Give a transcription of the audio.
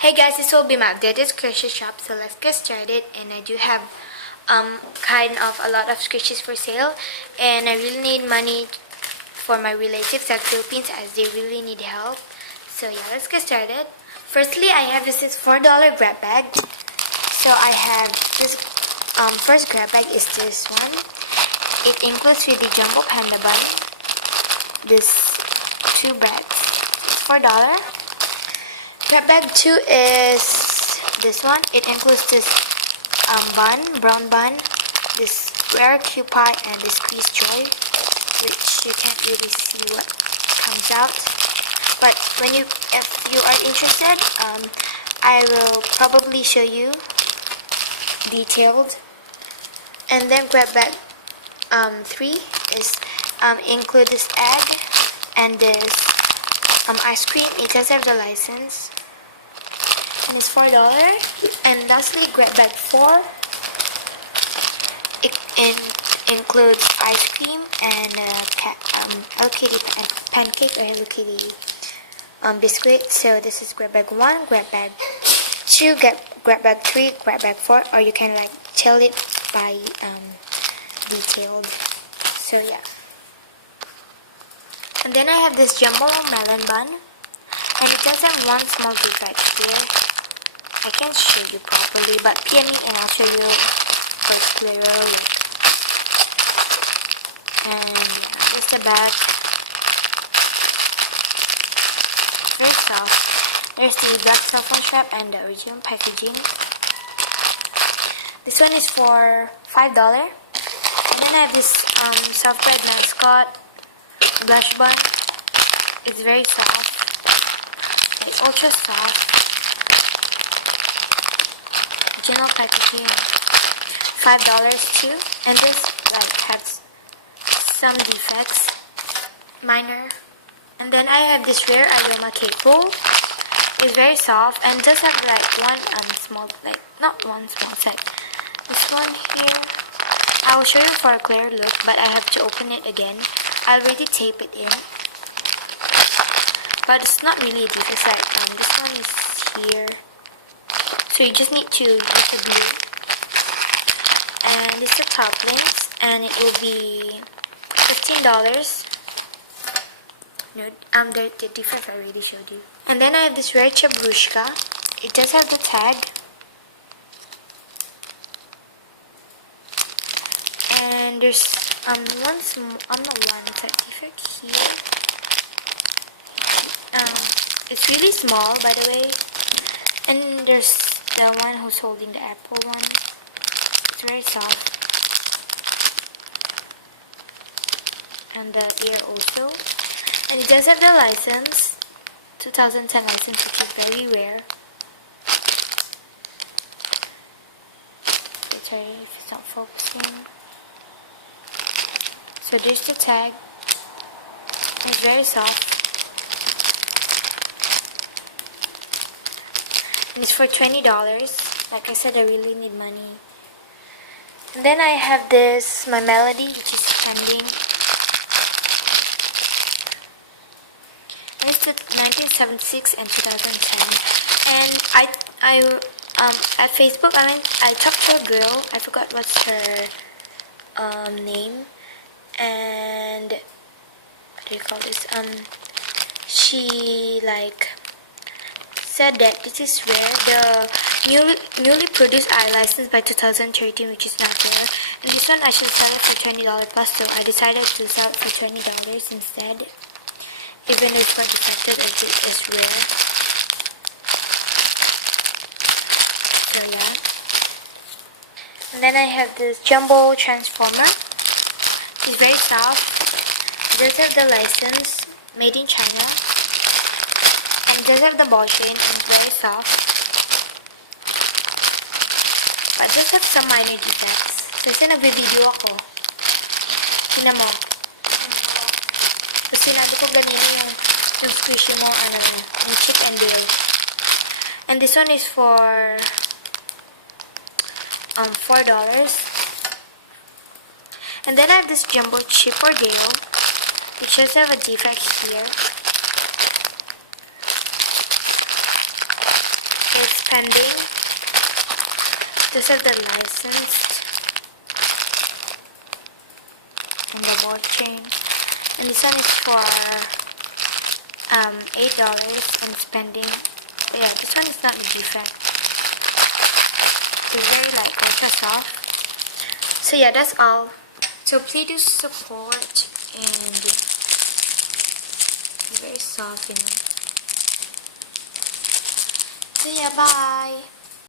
Hey guys, this will be my updated crochet shop, so let's get started. And I do have kind of a lot of squishes for sale, and I really need money for my relatives at Philippines as they really need help. So yeah, let's get started. Firstly, I have this $4 grab bag. So I have this first grab bag is this one. It includes with the jumbo panda bun, this 2 bags, it's $4. Grab bag 2 is this one. It includes this brown bun, this rare pie, and this peace joy, which you can't really see what comes out. But if you are interested, I will probably show you detailed. And then grab bag 3 is include this egg and this ice cream. It does have the license. And it's $4. And lastly, grab bag 4. It includes ice cream and Hello Kitty pancake or Hello Kitty biscuit. So this is grab bag 1, grab bag 2, grab bag 3, grab bag 4, or you can like tell it by detailed. So yeah. And then I have this jumbo melon bun, and it does have one small defect here. I can't show you properly, but PM me and I'll show you clearly. And yeah, this is the back. Very soft. There's the black cell phone strap and the original packaging. This one is for $5. And then I have this soft bread mascot blush bun. It's very soft. It's ultra soft. General packaging, $5 too. And this like has some defects, minor. And then I have this rare aroma cake bowl. It's very soft and does have like one small, like not one small set. This one here, I will show you for a clear look, but I have to open it again. I already tape it in, but it's not really a defect set. This one is here. So you just need to use the glue, and this is the top links, and it will be $15. No, the difference I already showed you. And then I have this rare chabrushka. It does have the tag, and there's one small, it's a defect here. It's really small, by the way, and there's the one who's holding the apple one. It's very soft. And the ear also. And it does have the license. 2010 license, which is very rare. Sorry if it's not focusing. So there's the tag. It's very soft. And it's for $20. Like I said, I really need money. And then I have this, my Melody, which is trending. And it's the 1976 and 2010. And at Facebook, I talked to a girl. I forgot what's her name. And what do you call this? She like said that this is rare. The newly produced eye license by 2013, which is not rare. And this one I should sell it for $20 plus, so I decided to sell it for $20 instead, even if it's not defective as it is rare. So yeah. And then I have this jumbo transformer. It's very soft. It does have the license, made in China. And it does have the ball chain, and it's very soft. But it does have some minor defects. Kasi nag-video ako. Tingnan mo. Kasi sinabi ko ganyan yung squishy mo, yung Chip and Dale. And this one is for $4. And then I have this jumbo Chip or Dale, which does have a defect here. pending. This is the licensed and the ball chain, and this one is for $8 and spending. Yeah, this one is not a defect. It's very like ultra soft. So yeah, that's all. So please do support, and it's very soft, you know. So yeah, bye.